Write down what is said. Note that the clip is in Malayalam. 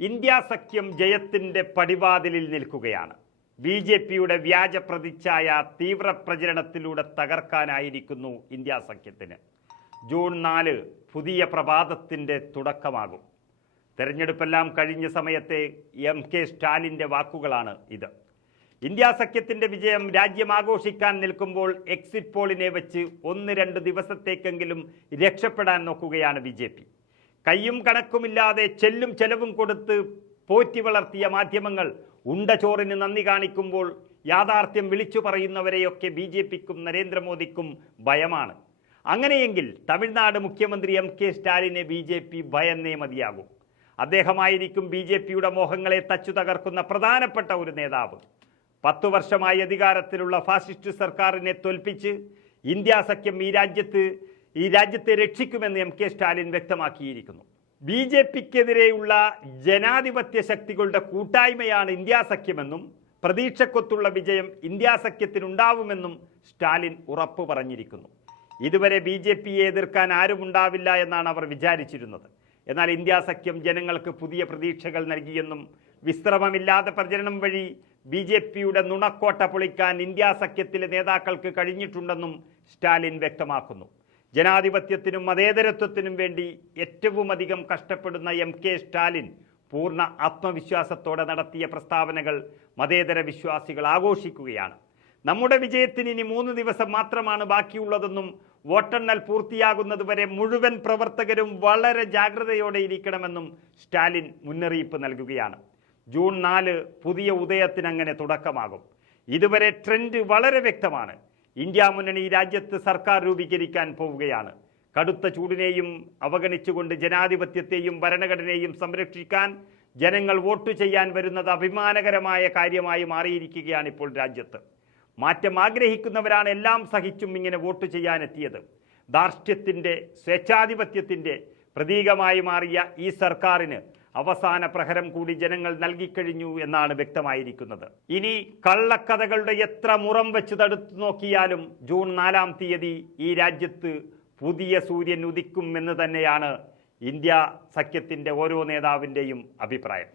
ഇന്ത്യ സഖ്യം ജയത്തിന്റെ പടിവാതിലിൽ നിൽക്കുകയാണ്. ബി ജെ പിയുടെ വ്യാജ പ്രതിച്ഛായ തീവ്ര പ്രചരണത്തിലൂടെ തകർക്കാനായിരിക്കുന്നു ഇന്ത്യ സഖ്യത്തിന്. ജൂൺ നാല് പുതിയ പ്രഭാതത്തിന്റെ തുടക്കമാകും. തെരഞ്ഞെടുപ്പെല്ലാം കഴിഞ്ഞ സമയത്തെ എം കെ സ്റ്റാലിന്റെ വാക്കുകളാണ് ഇത്. ഇന്ത്യ സഖ്യത്തിന്റെ വിജയം രാജ്യം ആഘോഷിക്കാൻ നിൽക്കുമ്പോൾ എക്സിറ്റ് പോളിനെ വെച്ച് ഒന്ന് രണ്ട് ദിവസത്തേക്കെങ്കിലും രക്ഷപ്പെടാൻ നോക്കുകയാണ് ബി കയ്യും കണക്കുമില്ലാതെ ചെല്ലും ചെലവും കൊടുത്ത് പോറ്റി വളർത്തിയ മാധ്യമങ്ങൾ ഉണ്ട ചോറിന് നന്ദി കാണിക്കുമ്പോൾ യാഥാർത്ഥ്യം വിളിച്ചു പറയുന്നവരെയൊക്കെ ബി ജെ പിക്കും നരേന്ദ്രമോദിക്കും ഭയമാണ്. അങ്ങനെയെങ്കിൽ തമിഴ്നാട് മുഖ്യമന്ത്രി എം കെ സ്റ്റാലിനെ ബി ജെ പി ഭയന്നേ മതിയാകും. അദ്ദേഹമായിരിക്കും ബി ജെ പിയുടെ മോഹങ്ങളെ തച്ചു തകർക്കുന്ന പ്രധാനപ്പെട്ട ഒരു നേതാവ്. പത്തു വർഷമായി അധികാരത്തിലുള്ള ഫാസിസ്റ്റ് സർക്കാരിനെ തോൽപ്പിച്ച് ഇന്ത്യ സഖ്യം ഈ രാജ്യത്ത് ഈ രാജ്യത്തെ രക്ഷിക്കുമെന്ന് എം കെ സ്റ്റാലിൻ വ്യക്തമാക്കിയിരിക്കുന്നു. ബി ജെ പിക്കെതിരെയുള്ള ജനാധിപത്യ ശക്തികളുടെ കൂട്ടായ്മയാണ് ഇന്ത്യാ സഖ്യമെന്നും പ്രതീക്ഷക്കൊത്തുള്ള വിജയം ഇന്ത്യാ സഖ്യത്തിനുണ്ടാവുമെന്നും സ്റ്റാലിൻ ഉറപ്പു പറഞ്ഞിരിക്കുന്നു. ഇതുവരെ ബി ജെ പിയെ എതിർക്കാൻ ആരുമുണ്ടാവില്ല എന്നാണ് അവർ വിചാരിച്ചിരുന്നത്. എന്നാൽ ഇന്ത്യാ സഖ്യം ജനങ്ങൾക്ക് പുതിയ പ്രതീക്ഷകൾ നൽകിയെന്നും വിശ്രമമില്ലാതെ പ്രചരണം വഴി ബി ജെ പിയുടെ നുണക്കോട്ട പൊളിക്കാൻ ഇന്ത്യാ സഖ്യത്തിലെ നേതാക്കൾക്ക് കഴിഞ്ഞിട്ടുണ്ടെന്നും സ്റ്റാലിൻ വ്യക്തമാക്കുന്നു. ജനാധിപത്യത്തിനും മതേതരത്വത്തിനും വേണ്ടി ഏറ്റവും അധികം കഷ്ടപ്പെടുന്ന എം കെ സ്റ്റാലിൻ പൂർണ ആത്മവിശ്വാസത്തോടെ നടത്തിയ പ്രസ്താവനകൾ മതേതര വിശ്വാസികൾ ആഘോഷിക്കുകയാണ്. നമ്മുടെ വിജയത്തിന് ഇനി മൂന്ന് ദിവസം മാത്രമാണ് ബാക്കിയുള്ളതെന്നും വോട്ടെണ്ണൽ പൂർത്തിയാകുന്നതുവരെ മുഴുവൻ പ്രവർത്തകരും വളരെ ജാഗ്രതയോടെ ഇരിക്കണമെന്നും സ്റ്റാലിൻ മുന്നറിയിപ്പ് നൽകുകയാണ്. ജൂൺ നാല് പുതിയ ഉദയത്തിന് അങ്ങനെ തുടക്കമാകും. ഇതുവരെ ട്രെൻഡ് വളരെ വ്യക്തമാണ്. ഇന്ത്യ മുന്നണി രാജ്യത്ത് സർക്കാർ രൂപീകരിക്കാൻ പോവുകയാണ്. കടുത്ത ചൂടിനെയും അവഗണിച്ചുകൊണ്ട് ജനാധിപത്യത്തെയും ഭരണഘടനയെയും സംരക്ഷിക്കാൻ ജനങ്ങൾ വോട്ട് ചെയ്യാൻ വരുന്നത് അഭിമാനകരമായ കാര്യമായി മാറിയിരിക്കുകയാണ് ഇപ്പോൾ രാജ്യത്ത്. മാറ്റം ആഗ്രഹിക്കുന്നവരാണ് എല്ലാം സഹിച്ചും ഇങ്ങനെ വോട്ട് ചെയ്യാനെത്തിയത്. ധാർഷ്ട്യത്തിന്റെ സ്വേച്ഛാധിപത്യത്തിന്റെ പ്രതീകമായി മാറിയ ഈ സർക്കാരിന് അവസാന പ്രഹരം കൂടി ജനങ്ങൾ നൽകിക്കഴിഞ്ഞു എന്നാണ് വ്യക്തമായിരിക്കുന്നത്. ഇനി കള്ളക്കഥകളുടെ എത്ര മുറം വെച്ച് തടുത്തു നോക്കിയാലും ജൂൺ നാലാം തീയതി ഈ രാജ്യത്ത് പുതിയ സൂര്യൻ ഉദിക്കും എന്ന് തന്നെയാണ് ഇന്ത്യ സഖ്യത്തിന്റെ ഓരോ നേതാവിന്റെയും അഭിപ്രായം.